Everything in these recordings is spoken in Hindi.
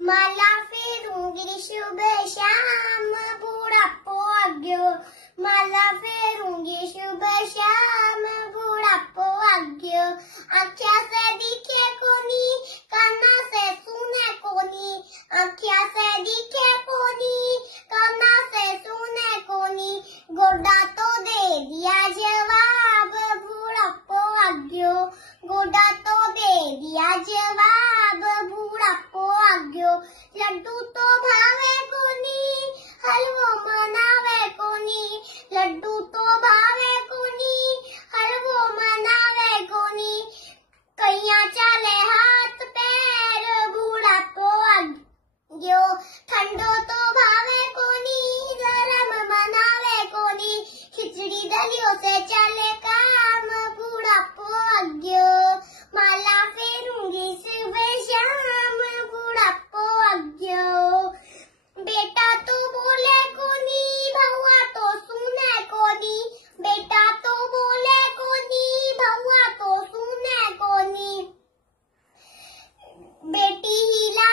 माला फेरूंगी सुबह शाम बुढ़ापो आ गयो, माला फेरूंगी सुबह शाम बुढ़ापो आ गयो। आँखिया से दिखे कोनी, काना से सुने कोनी, आँखिया से दिखे कोनी, काना से सुने कोनी, गोडा तो दे दिया जवाब बुढ़ापो आ गयो, गोडा तो दे दिया जवाब बुढ़ापो आ गयो। लड्डू तो भावे कोनी, हलवो मनावे कोनी, लड्डू तो भावे कोनी, हलवो मनावे कोनी, कैया चले हाथ पैर बुढ़ापो आ गयो। ठंडो तो भावे कोनी, गरम मनावे कोनी, खिचड़ी दलियों से चले काम बुढ़ापो आ गयो। माला फेरूंगी सुबह शाम बुढ़ापो आ गयो। बेटा तो बोले कोनी, भौआ तो सुने कोनी, बेटा तो बोले कोनी, भौआ तो सुने कोनी, बेटी हिला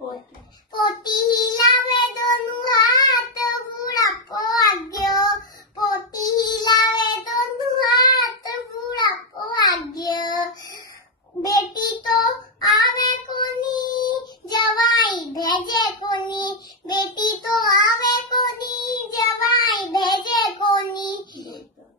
पोती हिलावे दोनों हाथ बुढ़ापो आ गयो, पोती हिलावे दोनों हाथ बुढ़ापो आ गयो। बेटी तो आवे कोनी, जवाई भेजे कोनी, बेटी तो आवे कोनी, जवाई भेजे कोनी,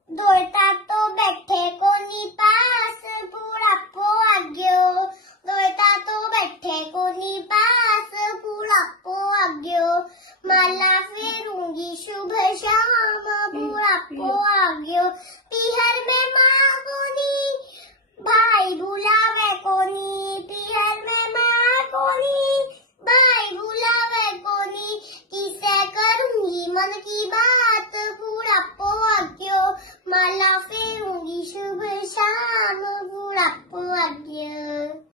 दोता तो बैठे कोनी पास बुढ़ापो आ गयो, दोता तो बैठे कोनी पास बुढ़ापो आ गयो। माला फेरूंगी सुबह शाम बुढ़ापो आ गयो। पीहर में माँ कोनी, भाई बुलावे कोनी, पीहर में माँ कोनी, भाई बुलावे कोनी, किसे करूंगी मन की बात बुढ़ापो आ गयो। माला फेरूंगी